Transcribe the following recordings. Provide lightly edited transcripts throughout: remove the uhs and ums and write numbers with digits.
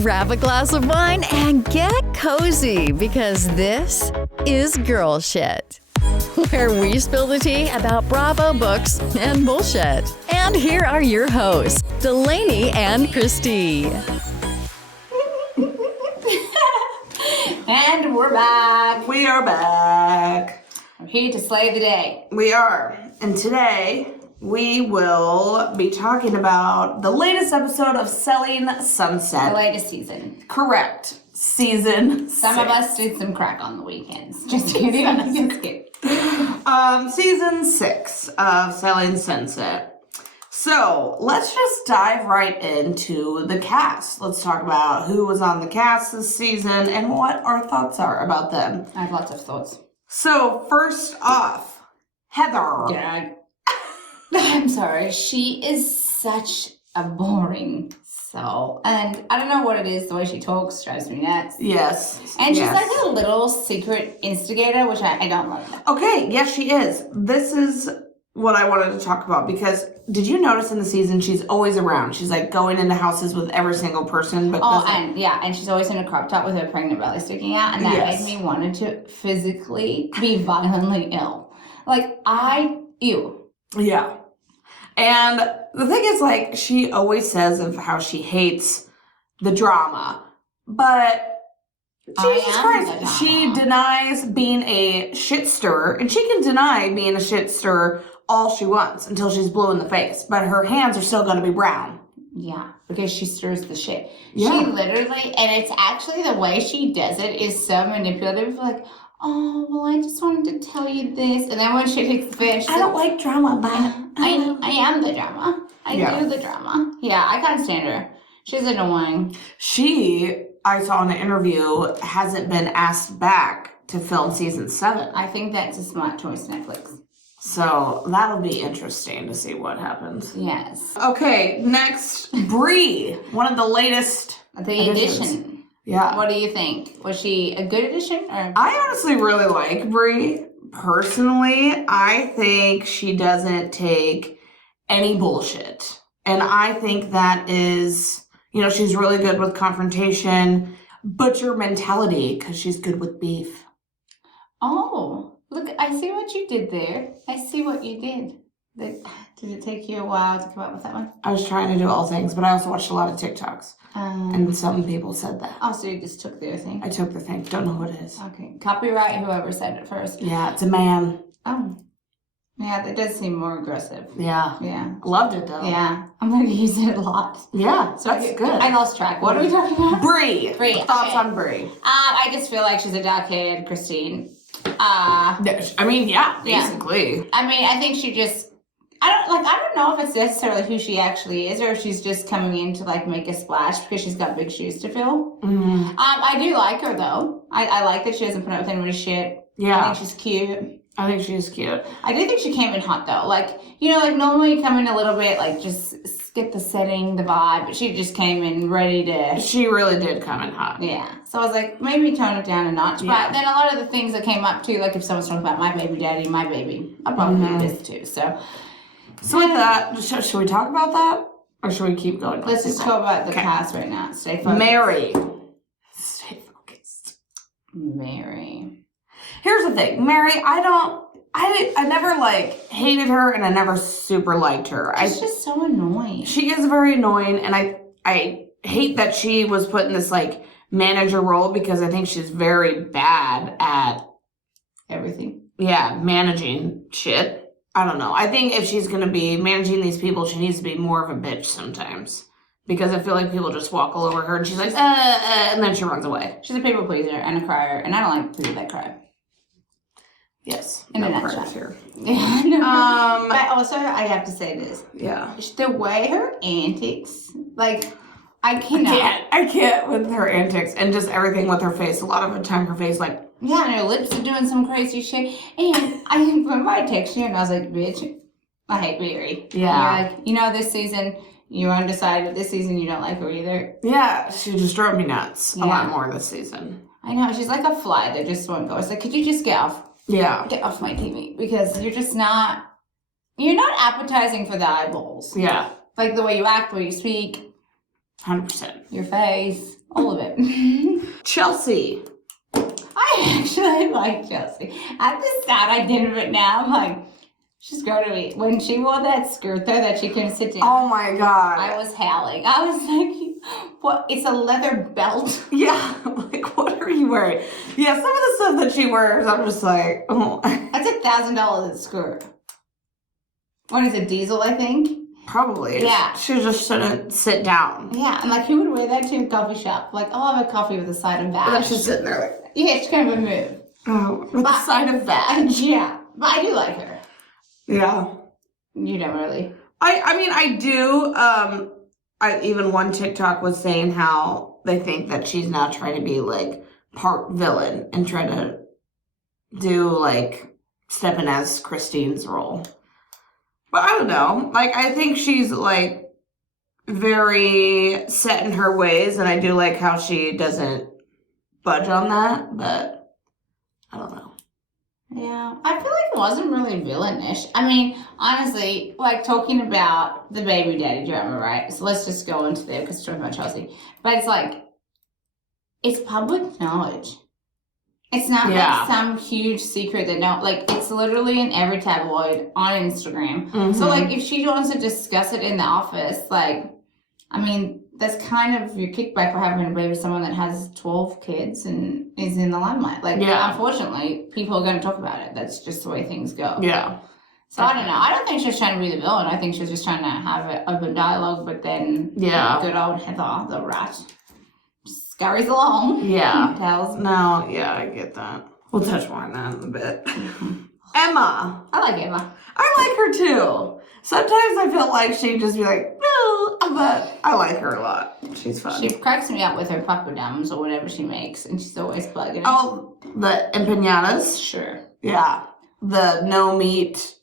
grab a glass of wine and get cozy because this is Girl Shit, where we spill the tea about Bravo books and bullshit. And here are your hosts, Delaney and Christy. And we're back. We are back. I'm here to slay the day. We are. And today we will be talking about the latest episode of Selling Sunset. The latest season. Correct. Season Some 6. of us did some crack on the weekends. Just kidding. Just kidding. Season 6 of Selling Sunset. So let's just dive right into the cast. Let's talk about who was on the cast this season and what our thoughts are about them. I have lots of thoughts. So first off, Heather. Yeah. I'm sorry. She is such a boring soul. And I don't know what it is. The way she talks drives me nuts. Yes. And she's like a little secret instigator, which I don't love that. Okay, yes, she is. This is what I wanted to talk about because did you notice in the season she's always around? She's like going into houses with every single person. But and she's always in a crop top with her pregnant belly sticking out, and that made me wanted to physically be violently ill. Ew. Yeah. And the thing is, like, she always says of how she hates the drama, but Jesus Christ, she denies being a shit stirrer, and she can deny being a shit stirrer all she wants until she's blue in the face, but her hands are still going to be brown. Yeah, because she stirs the shit. Yeah. She literally, and it's actually the way she does it is so manipulative, like, oh, well, I just wanted to tell you this. And then when she takes the fan, she's I don't like drama, but I am the drama. I do the drama. Yeah, I can't stand her. She's annoying. She, I saw in an interview, hasn't been asked back to film season 7. I think that's a smart choice, Netflix. So that'll be interesting to see what happens. Yes. Okay, next, Bree, one of the latest The additions. addition. Yeah. What do you think? Was she a good addition? Or? I honestly really like Bree. Personally, I think she doesn't take any bullshit. And I think that is, she's really good with confrontation, butcher mentality, because she's good with beef. Oh, look, I see what you did there. I see what you did. Did it take you a while to come up with that one? I was trying to do all things, but I also watched a lot of TikToks. And some people said that. Oh, so you just took their thing? I took the thing. Don't know who it is. Okay. Copyright whoever said it first. Yeah, it's a man. Oh. Yeah, that does seem more aggressive. Yeah. Yeah. Loved it, though. Yeah. I'm going to use it a lot. Yeah, so that's good. I lost track. What are we talking about? Bree. Bree. Thoughts on Bree? I just feel like she's a dockhead Christine. Yeah, basically. I think she just... I don't know if it's necessarily who she actually is or if she's just coming in to make a splash because she's got big shoes to fill. Mm-hmm. I do like her though. I like that she doesn't put up with anybody's shit. Yeah. I think she's cute. I think she's cute. I do think she came in hot though. Normally you come in a little bit just get the setting, the vibe, but she just came in ready to... She really did come in hot. Yeah. So I was like, maybe tone it down a notch. Yeah. But then a lot of the things that came up too, like if someone's talking about my baby daddy, my baby, I'll probably do this too. So with that, should we talk about that? Or should we keep going? Let's just talk about the cast right now. Stay focused. Mary. Stay focused. Mary. Here's the thing. Mary, I never hated her and I never super liked her. She's just so annoying. She is very annoying and I hate that she was put in this manager role because I think she's very bad at everything. Yeah, managing shit. I don't know. I think if she's going to be managing these people, she needs to be more of a bitch sometimes. Because I feel like people just walk all over her and she's like, and then she runs away. She's a people pleaser and a crier, and I don't like people that cry. Yes. In a criers nutshell. here. Yeah, but also, I have to say this. Yeah. The way her antics, I cannot. I can't with her antics and just everything with her face. A lot of the time her face yeah, and her lips are doing some crazy shit. And I remember I texted you and I was like, bitch, I hate Mary. Yeah. And you're like, this season, you're undecided. This season, you don't like her either. Yeah, she just drove me nuts a lot more this season. I know. She's like a fly that just won't go. It's like, could you just get off? Yeah. Get off my TV. Because you're not appetizing for the eyeballs. Yeah. The way you act, the way you speak. 100%. Your face. All of it. Chelsea. I actually like Chelsea. At the start, I didn't, but now I'm like, she's grown to me. When she wore that skirt, though, that she couldn't sit down. Oh, my God. I was howling. I was like, what? It's a leather belt. Yeah. Like, what are you wearing? Yeah, some of the stuff that she wears, I'm just like, oh. That's $1,000 a skirt. What is it, diesel, I think? Probably. Yeah. She just shouldn't sit down. Yeah, I'm like, who would wear that to a coffee shop? Like, I'll have a coffee with a side of But then veg. she's sitting there like, Yeah, it's kind of a move. oh, with the side of veg. Yeah, but I do like her. Yeah. You don't really. I mean, I do. Even one TikTok was saying how they think that she's now trying to be, like, part villain and try to do, like, step in as Christine's role. But I don't know. Like, I think she's, like, very set in her ways, and I do like how she doesn't budge on that, but I don't know. Yeah, I feel like it wasn't really villainish. I mean, honestly, like talking about the baby daddy drama, right? So let's just go into there because we're talking about Chelsea. But it's like, it's public knowledge. It's not like some huge secret that it's literally in every tabloid on Instagram. Mm-hmm. So like, if she wants to discuss it in the office, like, I mean, that's kind of your kickback for having a baby with someone that has 12 kids and is in the limelight. Like, unfortunately, people are going to talk about it. That's just the way things go. Yeah. So I don't know. I don't think she's trying to be the villain. I think she's just trying to have an open dialogue, but then good old Heather, the rat, scurries along. Yeah. Tells. No, yeah, I get that. We'll touch more on that in a bit. Emma. I like Emma. I like her too. Sometimes I feel like she'd just be like, no, but I like her a lot. She's fun. She cracks me up with her papadums or whatever she makes, and she's always plugging. Oh, the empanadas? Sure. Yeah. The no meat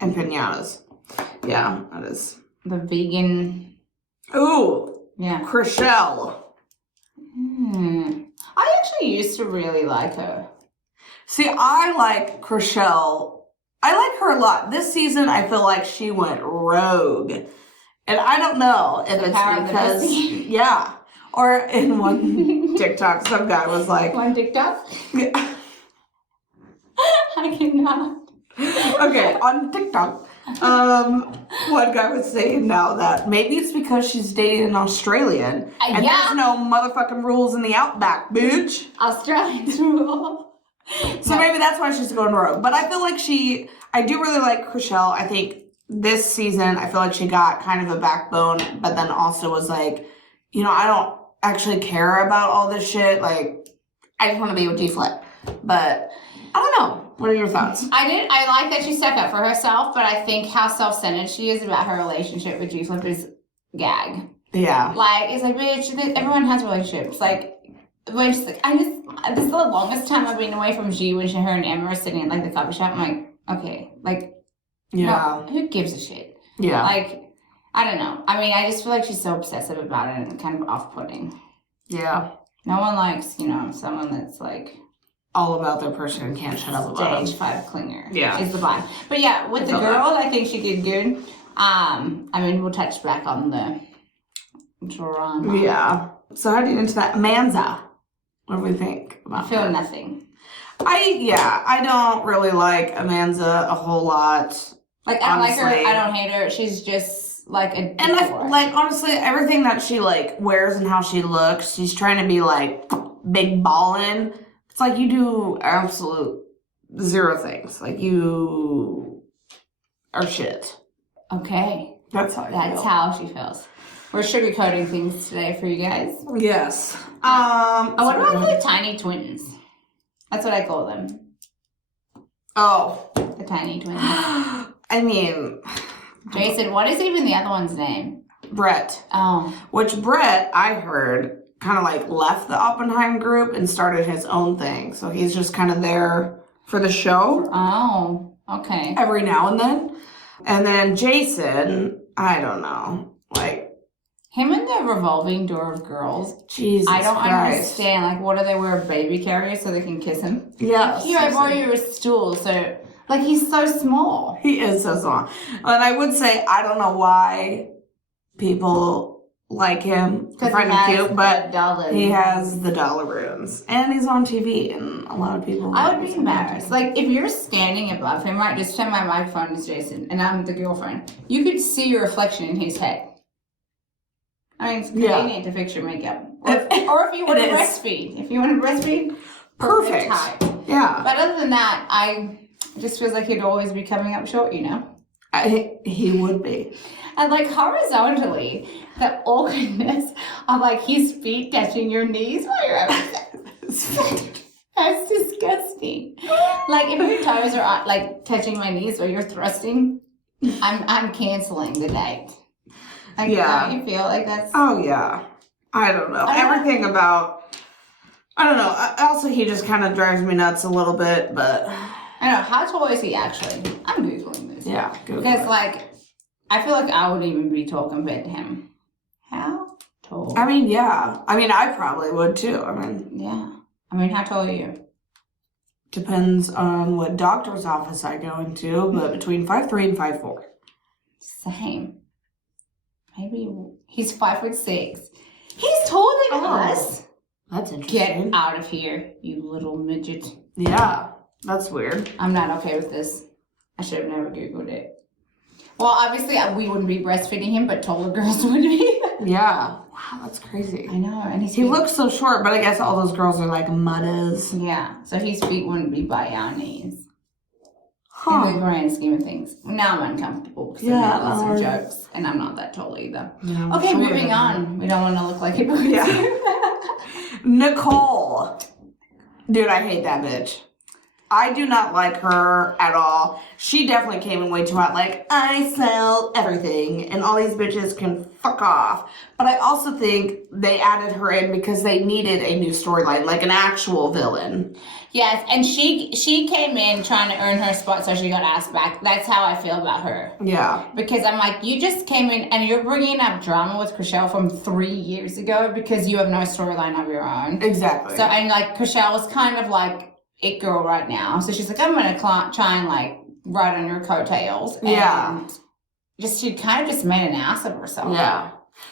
empanadas. Yeah, that is. The vegan. Ooh. Yeah. Chriselle. I actually used to really like her. See, I like Chriselle. I like her a lot. This season, I feel like she went rogue. And I don't know if it's because, or in one TikTok, some guy was like. One TikTok? Yeah. I cannot. Okay, on TikTok, one guy was saying now that maybe it's because she's dating an Australian. And there's no motherfucking rules in the outback, bitch. Australians rule. So maybe that's why she's going rogue. But I feel like I do really like Chriselle. I think this season, I feel like she got kind of a backbone, but then also was like, I don't actually care about all this shit. Like, I just want to be with G-Flip. But I don't know. What are your thoughts? I like that she stuck up for herself, but I think how self-centered she is about her relationship with G-Flip is gag. Yeah. Like, it's like, bitch, everyone has relationships. Like, when she's like, this is the longest time I've been away from G when her and Emma are sitting at, like, the coffee shop. I'm like, okay, like, no, who gives a shit? Yeah. Like, I don't know. I mean, I just feel like she's so obsessive about it and kind of off-putting. Yeah. No one likes, someone that's, like, all about their person and can't shut up about it. Stage 5 clinger. Yeah. Is the vibe. But yeah, with the girls, I think she did good. I mean, we'll touch back on the drama. Yeah. So how do you get into that? Manza. What do we think about I feel her? nothing. I don't really like Amanza a whole lot. Like, I don't like her. I don't hate her. She's just like a And like honestly, everything that she like wears and how she looks, she's trying to be like big ballin'. It's like you do absolute zero things. Like you are shit. Okay. That's how I feel. That's how she feels. We're sugarcoating things today for you guys. Yes. What about the tiny twins? That's what I call them. Oh. The tiny twins. I mean. Jason, what is even the other one's name? Brett. Oh. Which Brett, I heard, kind of like left the Oppenheim group and started his own thing. So he's just kind of there for the show. Oh. Okay. Every now and then. And then Jason, I don't know. Like. Him and the revolving door of girls. Jesus I don't Christ. understand. Like, what do they wear a baby carrier so they can kiss him? Yeah. Here, I borrow you a stool. So, like, he's so small. He is so small. And I would say, I don't know why people like him. I find him cute, but he has the dollar runes. And he's on TV, and a lot of people... I would be embarrassed. Like, if you're standing above him, right, just turn my microphone is Jason, and I'm the girlfriend, you could see your reflection in his head. I mean, it's convenient to fix your makeup. Or if you want to breastfeed. If you want to breastfeed, perfect. Yeah. But other than that, I just feels like he'd always be coming up short, you know? He would be. And like horizontally, the awkwardness of like his feet touching your knees while you're having sex. That's disgusting. Like if your toes are like touching my knees while you're thrusting, I'm canceling the date. Like, don't you feel like that's... Oh, yeah. I don't know. Everything about... I don't know. Also, he just kind of drives me nuts a little bit, but... I don't know. How tall is he actually? I'm Googling this. Yeah, Google Because, it. like, I feel like I would even be tall compared to him. How tall? I mean, yeah. I mean, I probably would, too. I mean... Yeah. I mean, how tall are you? Depends on what doctor's office I go into, but between 5'3" and 5'4". Same. Maybe he's 5'6". He's taller than us. That's interesting. Get out of here, you little midget. Yeah, that's weird. I'm not okay with this. I should have never Googled it. Well, obviously we wouldn't be breastfeeding him, but taller girls would be. Yeah. Wow, that's crazy. I know, and he looks so short, but I guess all those girls are like mudders. Yeah, so his feet wouldn't be by our knees. Huh. In the grand scheme of things. Now I'm uncomfortable because I'm making some jokes, and I'm not that tall either. Yeah, okay, moving on. We don't want to look like hypocrites. Yeah. Nicole. Dude, I hate that bitch. I do not like her at all. She definitely came in way too hot. Like, I sell everything, and all these bitches can fuck off. But I also think they added her in because they needed a new storyline, like an actual villain. Yes, and she came in trying to earn her spot, so she got asked back. That's how I feel about her. Yeah. Because I'm like, you just came in, and you're bringing up drama with Chriselle from 3 years ago because you have no storyline of your own. Exactly. So, and like, Chriselle was kind of like it girl right now. So she's like, I'm going to try and like ride on your coattails. And she kind of just made an ass of herself. Yeah.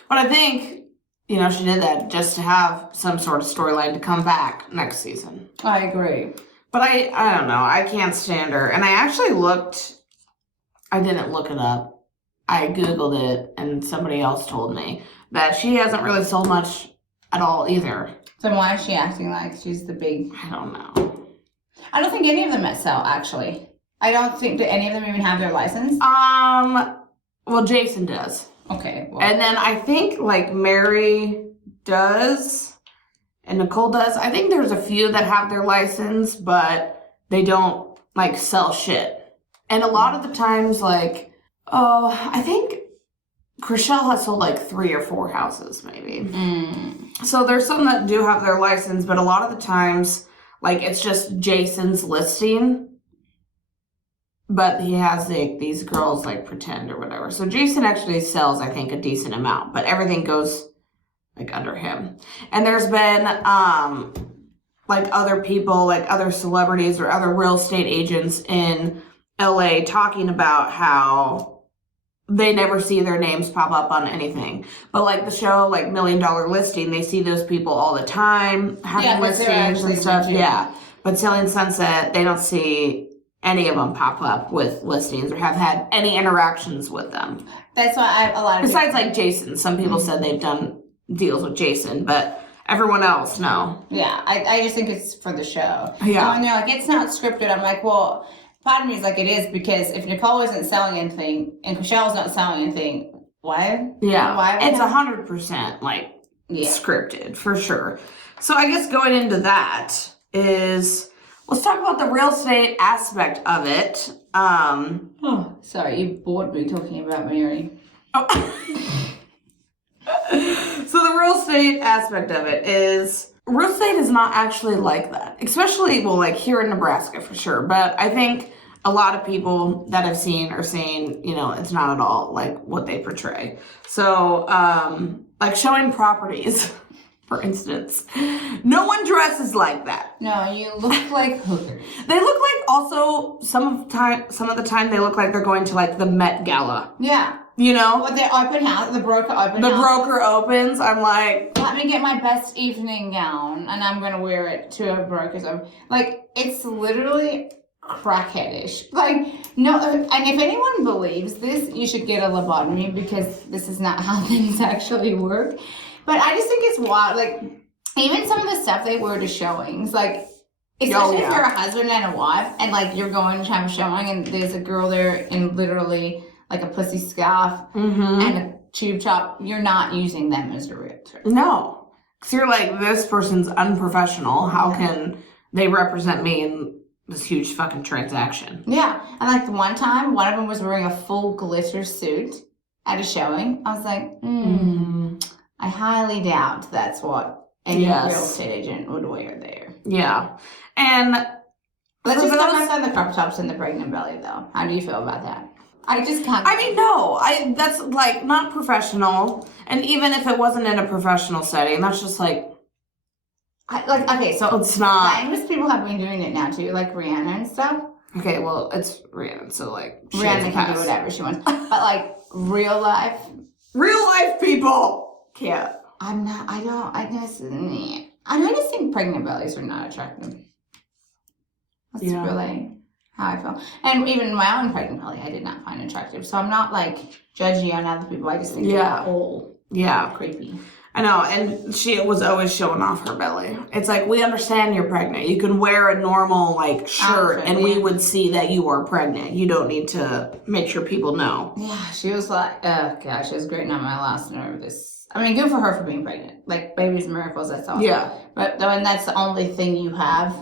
But I think, you know, she did that just to have some sort of storyline to come back next season. I agree. But I don't know. I can't stand her. And I actually I didn't look it up. I Googled it and somebody else told me that she hasn't really sold much at all either. So why is she acting like she's the big... I don't know. I don't think any of them sell, actually. I don't think that any of them even have their license. Well, Jason does. Okay. Well. And then I think, like, Mary does, and Nicole does. I think there's a few that have their license, but they don't, like, sell shit. And a lot of the times, like, I think Chriselle has sold, like, 3 or 4 houses, maybe. So there's some that do have their license, but a lot of the times... Like, it's just Jason's listing, but he has, like, these girls, like, pretend or whatever. So Jason actually sells, I think, a decent amount, but everything goes, like, under him. And there's been, like, other people, like, other celebrities or other real estate agents in LA talking about how they never see their names pop up on anything. But, like, the show, like, $1 Million Listing, they see those people all the time having listings and stuff. Yeah. But Selling Sunset, they don't see any of them pop up with listings or have had any interactions with them. That's why a lot of Besides, like, Jason. Some people said they've done deals with Jason, but everyone else, no. Yeah, I just think it's for the show. Yeah. And when they're like, it's not scripted, I'm like, well... Part of me is like, it is, because if Nicole isn't selling anything and Chriselle's not selling anything, why? Yeah, why it's 100% like scripted for sure. So I guess going into that is, let's talk about the real estate aspect of it. Oh, sorry, you bored me talking about Mary. Oh. So the real estate aspect of it is, real estate is not actually like that, especially, well, like here in Nebraska for sure. But I think a lot of people that I've seen are saying, you know, it's not at all like what they portray. So, like showing properties, for instance, no one dresses like that. No, you look like hookers. They look like also some of the time they look like they're going to like the Met Gala. Yeah. You know? What the open house, the broker open The house. broker opens. I'm like, let me get my best evening gown and I'm gonna wear it to a broker's open. Like, it's literally crackheadish. Like, no, and if anyone believes this, you should get a lobotomy because this is not how things actually work. But I just think it's wild. Like, even some of the stuff they wear to showings, like, especially if you're a husband and a wife and like you're going to have a showing and there's a girl there in literally like a pussy scarf and a tube top, you're not using them as a realtor. no. Because you're like, this person's unprofessional. How can they represent me in this huge fucking transaction? Yeah. And like the one time, one of them was wearing a full glitter suit at a showing. I was like, I highly doubt that's what any real estate agent would wear there. Yeah. And let's just comment on the crop tops and the pregnant belly, though. How do you feel about that? I just can't. I mean, no. That's like not professional. And even if it wasn't in a professional setting, that's just like. Okay, so it's not. Famous people have been doing it now too, like Rihanna and stuff. Okay, well, it's Rihanna, so like. Rihanna can do whatever she wants. But like real life people can't. I just think pregnant bellies are not attractive. That's really how I feel. And even my own pregnant belly, I did not find attractive. So I'm not like judgy on other people. I just think they're all creepy. I know, and she was always showing off her belly. It's like, we understand you're pregnant. You can wear a normal like shirt and we would see that you are pregnant. You don't need to make sure people know. Yeah, she was like, oh gosh, she was grating on my last nerve. I mean, good for her for being pregnant. Like, babies and miracles, that's awesome. Yeah. But when that's the only thing you have,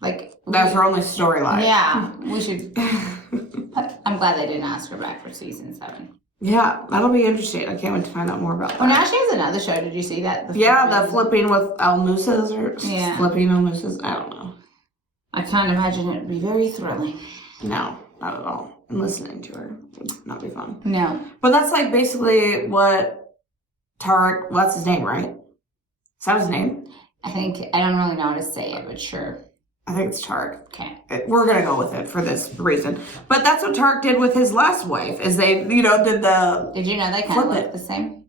like... That's her only storyline. Yeah, we should... But I'm glad they didn't ask her back for season 7. Yeah, that'll be interesting. I can't wait to find out more about that. Well, now she has another show. Did you see that? The flipping with Almusas or flipping Almusas. I don't know. I can't imagine it would be very thrilling. No, not at all. And listening to her would not be fun. No. But that's like basically what Tarek, well, that's his name, right? Is that his name? I don't really know how to say it, but sure. I think it's Tarek. Okay. We're going to go with it for this reason. But that's what Tarek did with his last wife, is they, did the... Did you know they kind of look the same?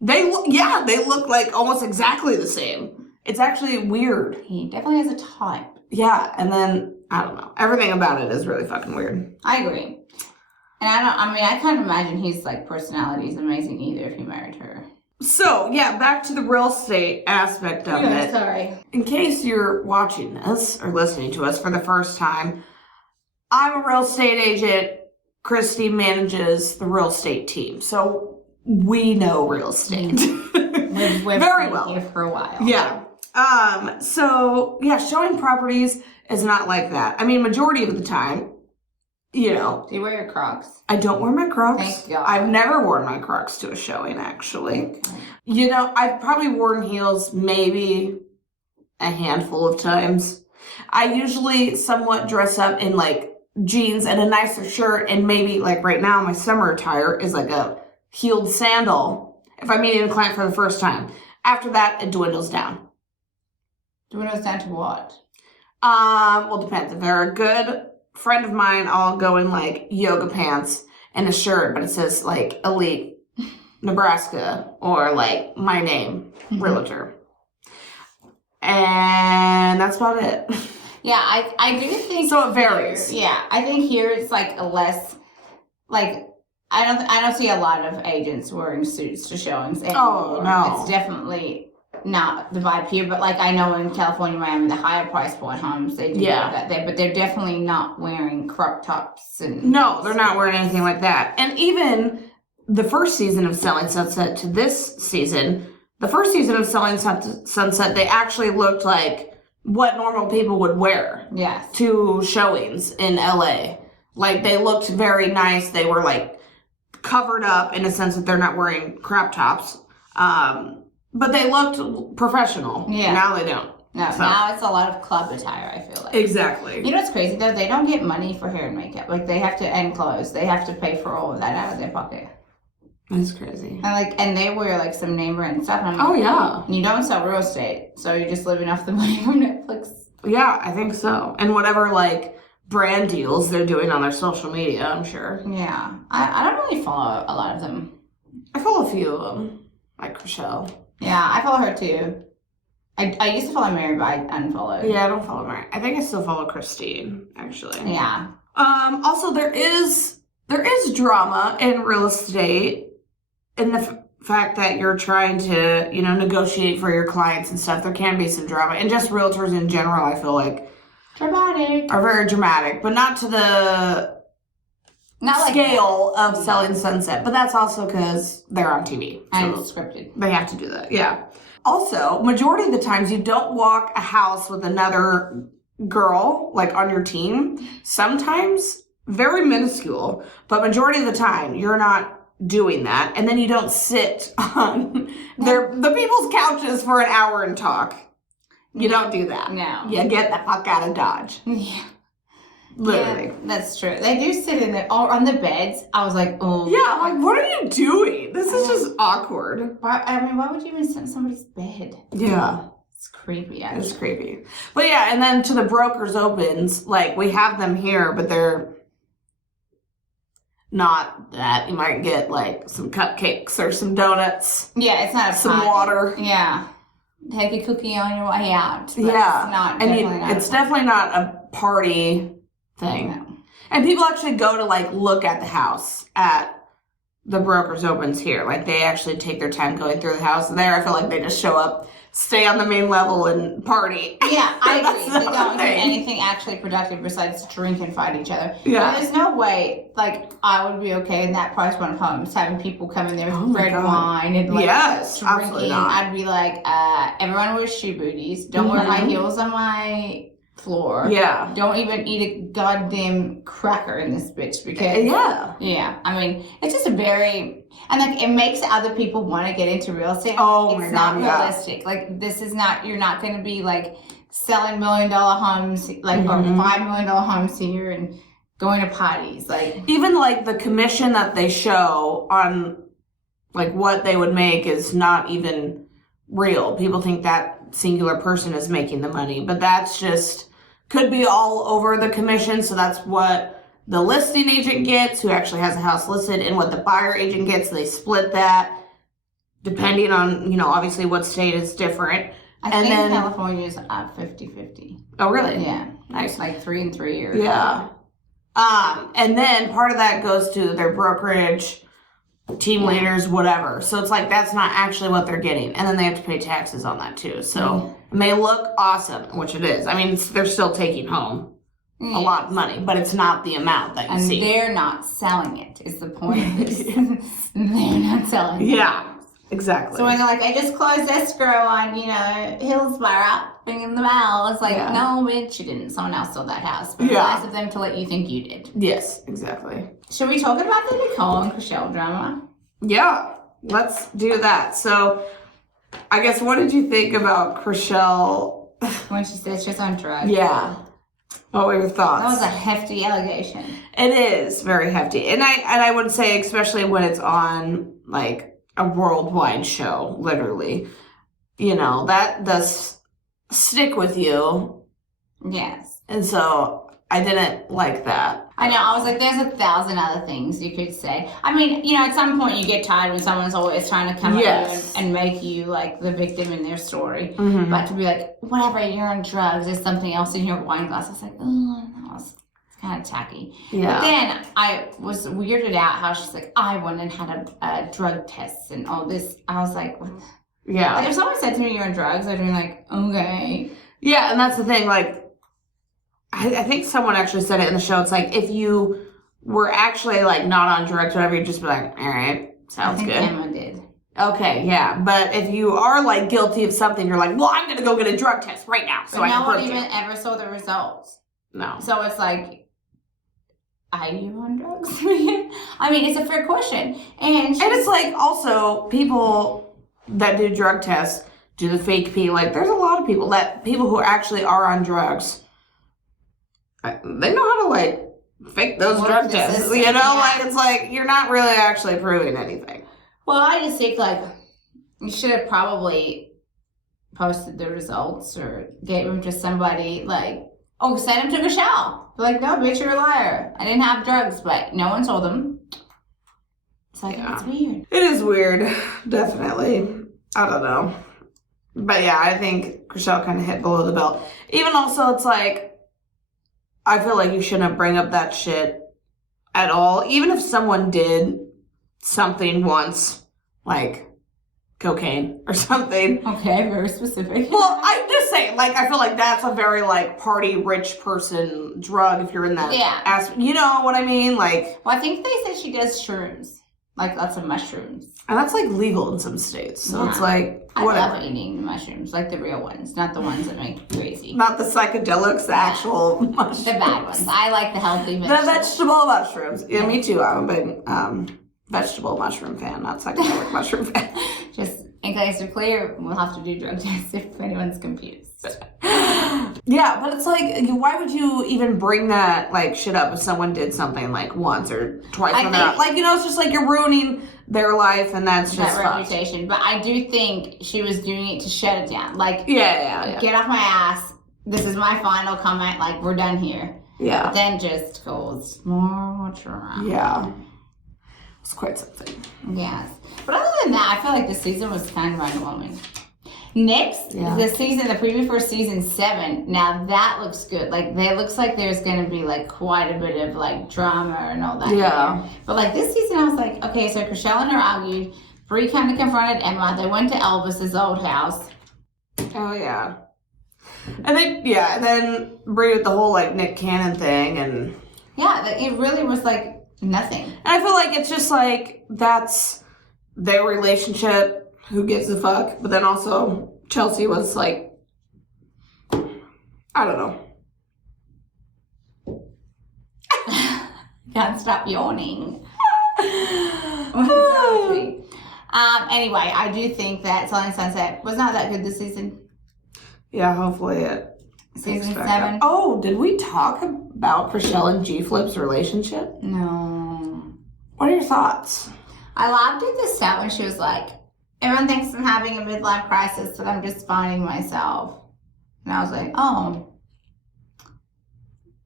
They look like almost exactly the same. It's actually weird. He definitely has a type. Yeah, and then, I don't know. Everything about it is really fucking weird. I agree. And I can't imagine his, like, personality is amazing either if he married her. So, yeah, back to the real estate aspect of it. Sorry. In case you're watching this or listening to us for the first time, I'm a real estate agent. Christy manages the real estate team. So, we know real estate. We've very been well here for a while. Yeah. Showing properties is not like that. I mean, majority of the time, Do you wear your Crocs? I don't wear my Crocs. Thank God. I've never worn my Crocs to a showing, actually. Okay. I've probably worn heels maybe a handful of times. I usually somewhat dress up in, like, jeans and a nicer shirt, and maybe, like, right now, my summer attire is, like, a heeled sandal if I'm meeting a client for the first time. After that, it dwindles down. Dwindles down to what? Well, it depends. If they're a good friend of mine, I'll go in like yoga pants and a shirt, but it says like Elite Nebraska or like my name, realtor. And that's about it. Yeah, I do think so. It varies. I think here it's like a less like I don't see a lot of agents wearing suits to showings anymore. Oh no, it's definitely not the vibe here, but like I know in California, Miami, the higher price point homes, they do that there, but they're definitely not wearing crop tops and no, they're not wearing anything like that. And even the first season of Selling Sunset to this season, the first season of Selling Sunset, they actually looked like what normal people would wear to showings in LA. Like they looked very nice. They were like covered up in a sense that they're not wearing crop tops. But they looked professional. Yeah. Now they don't. No, so. Now it's a lot of club attire, I feel like. Exactly. You know what's crazy, though? They don't get money for hair and makeup. Like, they have to, and clothes. They have to pay for all of that out of their pocket. That's crazy. And they wear, like, some name brand stuff. And I'm like, yeah. And you don't sell real estate, so you're just living off the money from Netflix. Yeah, I think so. And whatever, like, brand deals they're doing on their social media, I'm sure. Yeah. I don't really follow a lot of them. I follow a few of them, like Rochelle. Yeah, I follow her too. I used to follow Mary, but I unfollowed. Yeah, I don't follow Mary. I think I still follow Christine, actually. Yeah. Also, there is drama in real estate in the fact that you're trying to, negotiate for your clients and stuff. There can be some drama. And just realtors in general, I feel like, dramatic. are very dramatic, but not to the scale of Selling Sunset. But that's also because they're on TV. And it's scripted. They have to do that, yeah. Also, majority of the times you don't walk a house with another girl, like on your team. Sometimes, very minuscule, but majority of the time you're not doing that. And then you don't sit on the people's couches for an hour and talk. You don't do that. No. You get the fuck out of Dodge. Yeah. Literally. Yeah, that's true. They do sit in there or on the beds. I was like, oh. Yeah, I'm like, what are you doing? This is just awkward. Why would you even sit in somebody's bed? Yeah. It's creepy, actually. It's creepy. But yeah, and then to the brokers opens, like we have them here, but they're not that. You might get like some cupcakes or some donuts. Yeah, it's not some water. Yeah. Take a cookie on your way out. But yeah. It's definitely not a party thing. No. And people actually go to like look at the house at the brokers opens here. Like they actually take their time going through the house. There, I feel like they just show up, stay on the main level and party. Yeah, I agree. They don't do anything actually productive besides drink and fight each other. Yeah. There's no way, like, I would be okay in that price point of homes having people come in there with red wine and like drinking. I'd be like, everyone wears shoe booties. Don't wear high heels on my floor. Yeah. Don't even eat a goddamn cracker in this bitch because yeah. I mean, it's just a very and like it makes other people want to get into real estate. Oh it's not realistic. Like this is not you're not going to be like selling $1 million homes like or $5 million homes here and going to parties like even like the commission that they show on like what they would make is not even real. People think that singular person is making the money, but that's just could be all over the commission. So that's what the listing agent gets who actually has a house listed and what the buyer agent gets. They split that depending on, obviously what state is different. I think California is 50-50. Oh, really? Yeah. Nice. Like 3 and 3 years. Yeah. And then part of that goes to their brokerage, team leaders, whatever. So it's like that's not actually what they're getting. And then they have to pay taxes on that too. So it may look awesome, which it is. I mean, they're still taking home a lot of money, but it's not the amount that you see. And they're not selling it, is the point of this. They're not selling it. Yeah, exactly. So when they're like, I just closed escrow on, Hillsborough, bring in the mail. It's like, no, bitch, you didn't. Someone else sold that house. But it's nice of them to let you think you did. Yes, exactly. Should we talk about the Nicole and Chriselle drama? Yeah, let's do that. So, I guess, what did you think about Chriselle? When she said she was on drugs. Yeah. What were your thoughts? That was a hefty allegation. It is very hefty. And I would say, especially when it's on, like, a worldwide show, literally, that does stick with you. Yes. And so, I didn't like that. I know. I was like, there's 1,000 other things you could say. I mean, at some point you get tired when someone's always trying to come at you and make you like the victim in their story. But to be like, whatever, you're on drugs, there's something else in your wine glass. I was like, oh, that was kind of tacky. Yeah. But then I was weirded out how she's like, I went and had a drug test and all this. I was like, what? Yeah. Like if someone said to me you're on drugs, I'd be like, okay. Yeah, and that's the thing, like, I think someone actually said it in the show. It's like, if you were actually, like, not on drugs or whatever, you'd just be like, all right, sounds good. Emma did. Okay, yeah. But if you are, like, guilty of something, you're like, well, I'm going to go get a drug test right now so I can prove it. No one even ever saw the results. No. So it's like, are you on drugs? I mean, it's a fair question. And it's like, also, people that do drug tests do the fake pee. Like, there's a lot of people who actually are on drugs. They know how to, like, fake those drug tests, like, it's like, you're not really actually proving anything. Well, I just think, like, you should have probably posted the results or gave them to somebody, like, send them to Michelle. They're like, no, bitch, you're a liar. I didn't have drugs, but no one told them. So I think it's weird. It is weird, definitely. I don't know. But yeah, I think Chrishell kind of hit below the belt. Even also, it's like, I feel like you shouldn't bring up that shit at all. Even if someone did something once, like cocaine or something. Okay, very specific. Well, I'm just saying, like, I feel like that's a very, like, party rich person drug if you're in that. Yeah. You know what I mean? Like. Well, I think they said she does shrooms. Like, lots of mushrooms. And that's, like, legal in some states. So it's like, whatever. I love eating mushrooms, like the real ones, not the ones that make you crazy. Not the psychedelics, the actual mushrooms. The bad ones. I like the healthy mushrooms. vegetables. The vegetable mushrooms. Yeah, me too. I'm a big vegetable mushroom fan, not psychedelic mushroom fan. Just in case you're clear, we'll have to do drug tests if anyone's confused. Yeah, but it's like, why would you even bring that, like, shit up if someone did something, like, once or twice when they're out? Like, you know, it's just like you're ruining their life, and that's just that reputation. But I do think she was doing it to shut it down. Like, yeah. Get off my ass. This is my final comment. Like, we're done here. Yeah. But then just caused more trauma. Yeah. It's quite something. Yes. But other than that, I feel like this season was kind of underwhelming. Next, the preview for season 7. Now that looks good. Like, it looks like there's going to be, like, quite a bit of, like, drama and all that. Yeah. But, like, this season, I was like, okay, so Chrishell and her argued. Bree kind of confronted Emma. They went to Elvis's old house. Oh, yeah. And then Bree with the whole, like, Nick Cannon thing. And yeah, it really was, like, nothing. And I feel like it's just, like, that's their relationship. Who gives a fuck? But then also, Chelsea was like, I don't know. Can't stop yawning. Anyway, I do think that Selling Sunset was not that good this season. Yeah, hopefully it. Season 7. Oh, did we talk about Chrishell and G-Flip's relationship? No. What are your thoughts? I laughed at this set when she was like, everyone thinks I'm having a midlife crisis, but I'm just finding myself. And I was like, oh,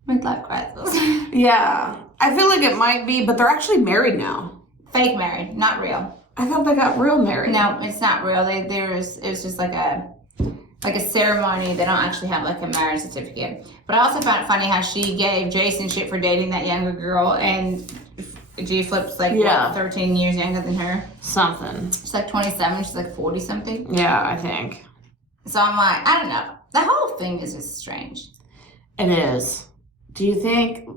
midlife crisis. Yeah. I feel like it might be, but they're actually married now. Fake married, not real. I thought they got real married. No, it's not real. It was just like a ceremony. They don't actually have like a marriage certificate. But I also found it funny how she gave Jason shit for dating that younger girl, and G-Flip's like, what, 13 years younger than her? Something. She's like 27, she's like 40 something. Yeah, I think. So I'm like, I don't know. The whole thing is just strange. It is. Do you think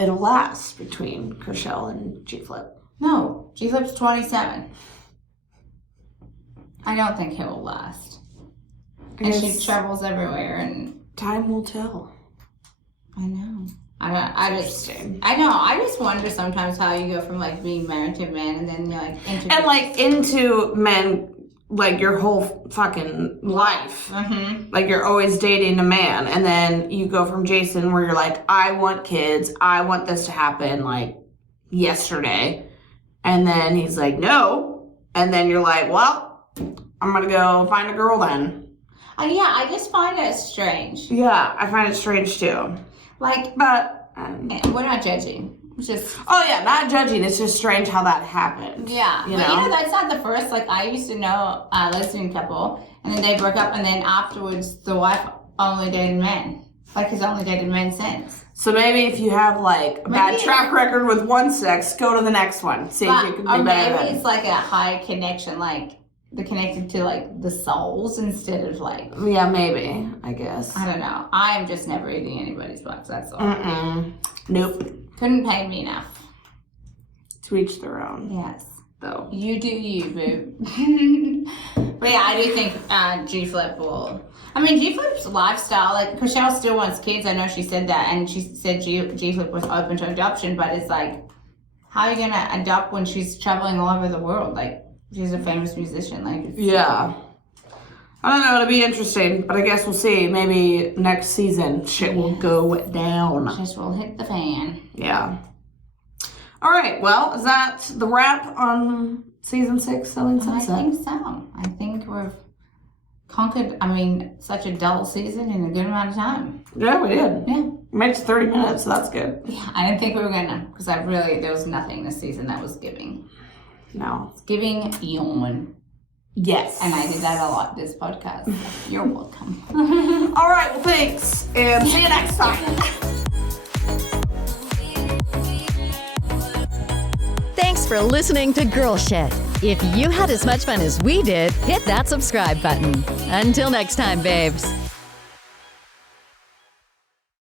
it'll last between Chrishell and G-Flip? No, G-Flip's 27. I don't think he will last. And she travels everywhere, and time will tell. I know. I just wonder sometimes how you go from like being married to a man and then you're like into men like your whole fucking life. Mm-hmm. Like you're always dating a man, and then you go from Jason where you're like, I want kids, I want this to happen like yesterday, and then he's like, no, and then you're like, well, I'm gonna go find a girl then. Yeah, I just find it strange. Yeah, I find it strange too. Like, but we're not judging. It's just not judging. It's just strange how that happened. Yeah, you know that's not the first. Like I used to know a lesbian couple, and then they broke up, and then afterwards the wife only dated men. Like he's only dated men since. So maybe if you have like a bad track record with one sex, go to the next one. See if you can do better. Maybe it's like a high connection, like they're connected to like the souls instead of like. Yeah, maybe. I guess. I don't know. I'm just never eating anybody's butts. That's all. Nope. Couldn't pay me enough. To each their own. Yes. Though. You do you, boo. But yeah, I do think G-Flip will. I mean, G-Flip's lifestyle, like Chrishell still wants kids. I know she said that, and she said G-Flip was open to adoption. But it's like, how are you gonna adopt when she's traveling all over the world? Like. She's a famous musician, like. Yeah. I don't know, it'll be interesting, but I guess we'll see. Maybe next season shit will go down. Just will hit the fan. Yeah. All right, well, is that the wrap on season 6, Selling Sunset? I think so. I think we've conquered, such a dull season in a good amount of time. Yeah, we did. Yeah. We made it to 30 minutes, so that's good. Yeah, I didn't think we were gonna, because there was nothing this season that was giving. No. It's giving yawn. Yes. And I did that a lot this podcast. You're welcome. All right, well, thanks, and see you next time. Thanks for listening to Girl Shit. If you had as much fun as we did, hit that subscribe button. Until next time, babes.